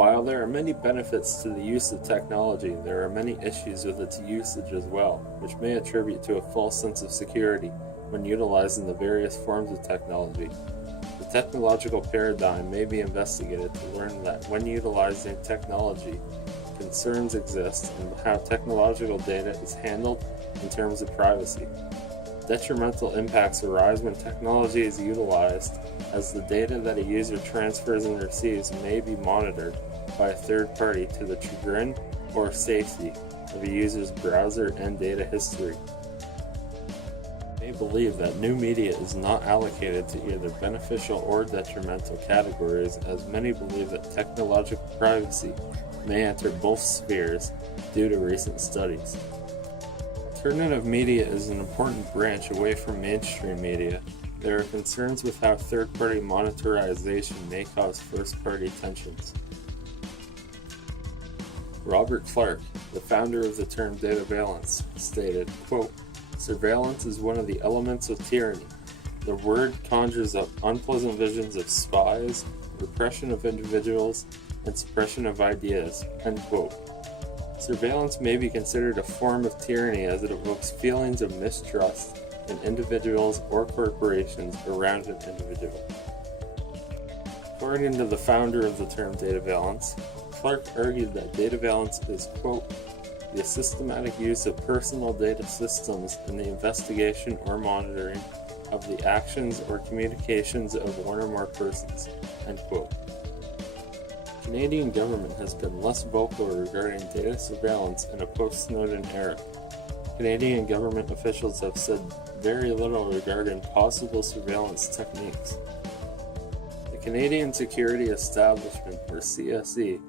While there are many benefits to the use of technology, there are many issues with its usage as well, which may attribute to a false sense of security when utilizing the various forms of technology. The technological paradigm may be investigated to learn that when utilizing technology, concerns exist and how technological data is handled in terms of privacy. Detrimental impacts arise when technology is utilized, as the data that a user transfers and receives may be monitored by a third party to the chagrin or safety of a user's browser and data history. You may believe that new media is not allocated to either beneficial or detrimental categories, as many believe that technological privacy may enter both spheres due to recent studies. Alternative media is an important branch away from mainstream media. There are concerns with how third-party monetization may cause first-party tensions. Robert Clark, the founder of the term Dataveillance, stated, quote, "Surveillance is one of the elements of tyranny. The word conjures up unpleasant visions of spies, repression of individuals, and suppression of ideas," end quote. Surveillance may be considered a form of tyranny as it evokes feelings of mistrust in individuals or corporations around an individual. According to the founder of the term Dataveillance, Clark argued that dataveillance is, quote, "the systematic use of personal data systems in the investigation or monitoring of the actions or communications of one or more persons," end quote. The Canadian government has been less vocal regarding data surveillance in a post-Snowden era. Canadian government officials have said very little regarding possible surveillance techniques. The Canadian Security Establishment, or CSE,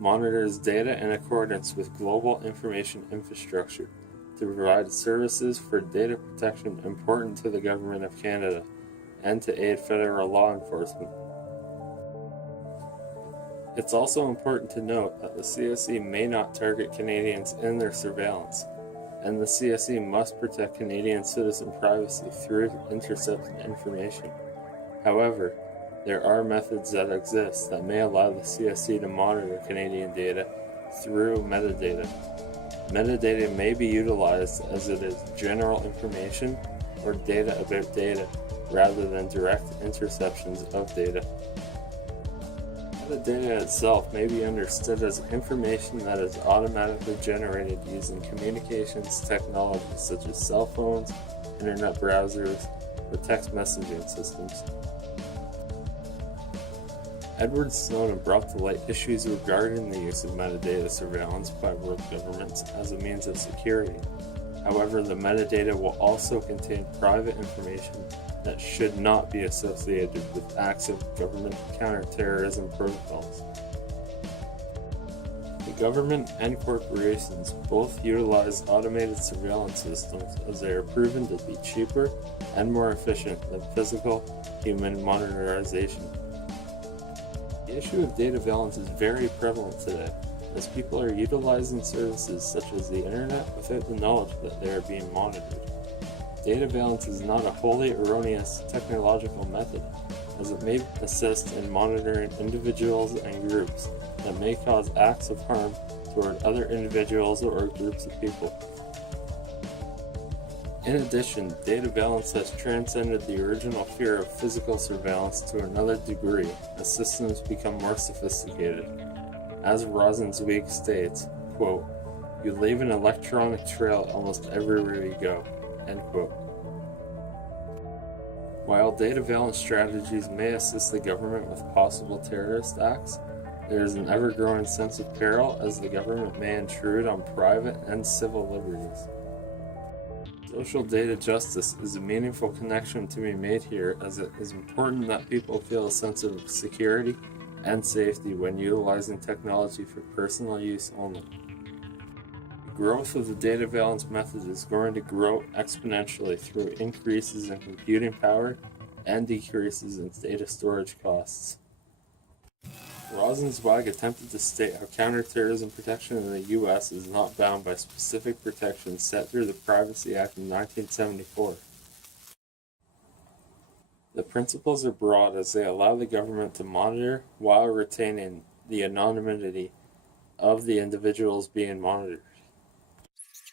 monitors data in accordance with global information infrastructure to provide services for data protection important to the Government of Canada and to aid federal law enforcement. It's also important to note that the CSE may not target Canadians in their surveillance, and the CSE must protect Canadian citizen privacy through intercepting information. However, there are methods that exist that may allow the CSE to monitor Canadian data through metadata. Metadata may be utilized as it is general information or data about data rather than direct interceptions of data. Metadata itself may be understood as information that is automatically generated using communications technologies such as cell phones, internet browsers, or text messaging systems. Edward Snowden brought to light issues regarding the use of metadata surveillance by world governments as a means of security. However, the metadata will also contain private information that should not be associated with acts of government counterterrorism protocols. The government and corporations both utilize automated surveillance systems as they are proven to be cheaper and more efficient than physical human monitorization. The issue of dataveillance is very prevalent today, as people are utilizing services such as the internet without the knowledge that they are being monitored. Dataveillance is not a wholly erroneous technological method, as it may assist in monitoring individuals and groups that may cause acts of harm toward other individuals or groups of people. In addition, dataveillance has transcended the original fear of physical surveillance to another degree as systems become more sophisticated. As Rosenzweig states, quote, "You leave an electronic trail almost everywhere you go," end quote. While dataveillance strategies may assist the government with possible terrorist acts, there is an ever-growing sense of peril as the government may intrude on private and civil liberties. Social data justice is a meaningful connection to be made here, as it is important that people feel a sense of security and safety when utilizing technology for personal use only. The growth of the dataveillance method is going to grow exponentially through increases in computing power and decreases in data storage costs. Rosenzweig attempted to state how counterterrorism protection in the U.S. is not bound by specific protections set through the Privacy Act of 1974. The principles are broad as they allow the government to monitor while retaining the anonymity of the individuals being monitored.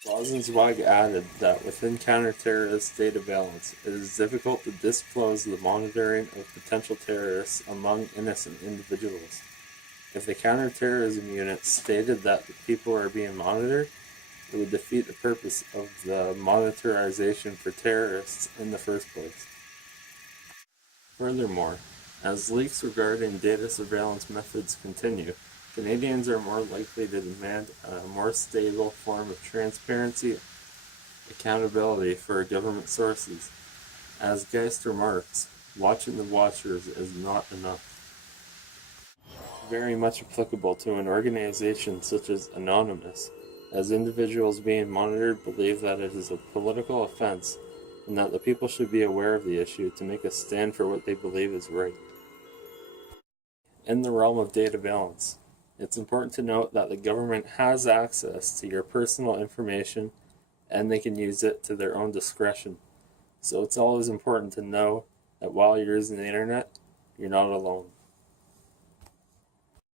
Rosenzweig added that within counter-terrorist dataveillance, it is difficult to disclose the monitoring of potential terrorists among innocent individuals. If the counterterrorism unit stated that the people are being monitored, it would defeat the purpose of the monitorization for terrorists in the first place. Furthermore, as leaks regarding data surveillance methods continue, Canadians are more likely to demand a more stable form of transparency, accountability for government sources. As Geist remarks, watching the watchers is not enough. Very much applicable to an organization such as Anonymous, as individuals being monitored believe that it is a political offense and that the people should be aware of the issue to make a stand for what they believe is right. In the realm of dataveillance, it's important to note that the government has access to your personal information and they can use it to their own discretion. So it's always important to know that while you're using the internet, you're not alone.